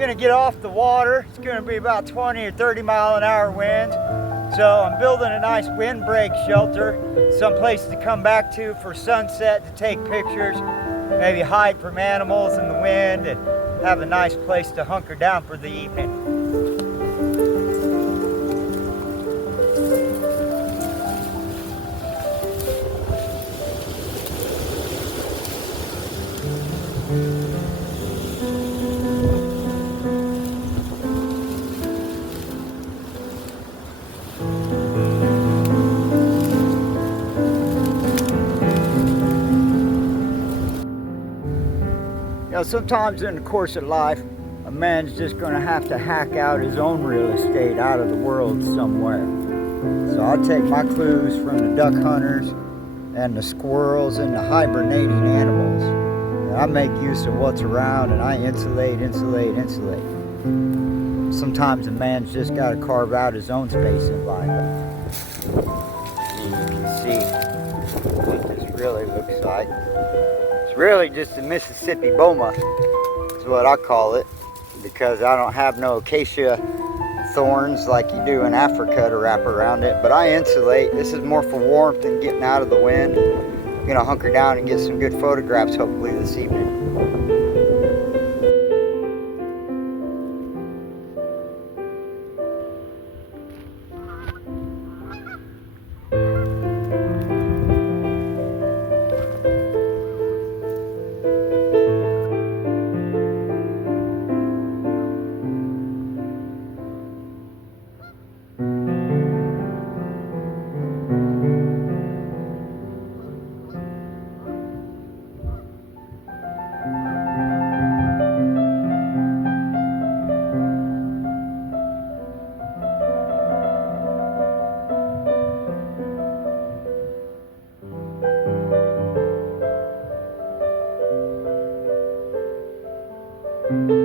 gonna get off the water. It's gonna be about 20 or 30 mile an hour wind. So I'm building a nice windbreak shelter, someplace to come back to for sunset to take pictures, maybe hide from animals in the wind, and have a nice place to hunker down for the evening. You know, sometimes in the course of life, a man's just going to have to hack out his own real estate out of the world somewhere. So I take my clues from the duck hunters and the squirrels and the hibernating animals. And I make use of what's around, and I insulate. Sometimes a man's just got to carve out his own space in life. And you can see what this really looks like. It's really just a Missisipi Boma, is what I call it, because I don't have no acacia thorns like you do in Africa to wrap around it. But I insulate. This is more for warmth and getting out of the wind. I'm gonna hunker down and get some good photographs hopefully this evening. Thank you.